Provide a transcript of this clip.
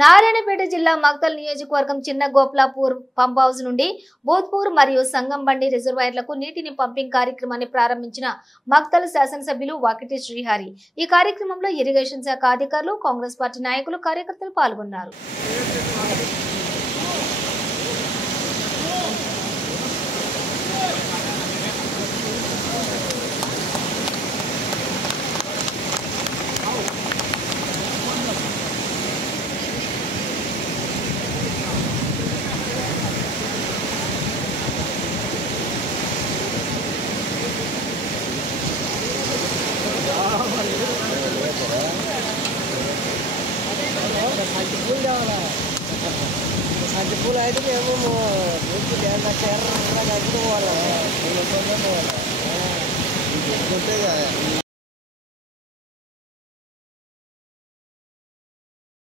నారాయణపేట జిల్లా మక్తల్ నియోజకవర్గం చిన్న గోప్లాపూర్ పంప్ హౌస్ నుండి బూత్పూర్ మరియు సంగంబండి రిజర్వాయర్లకు నీటిని పంపింగ్ కార్యక్రమాన్ని ప్రారంభించిన మక్తల్ శాసనసభ్యులు వాకిటి శ్రీహరి. ఈ కార్యక్రమంలో ఇరిగేషన్ శాఖ అధికారులు, కాంగ్రెస్ పార్టీ నాయకులు, కార్యకర్తలు పాల్గొన్నారు. Santi pula itu dia mau mungkin dia nak share lagi tu boleh.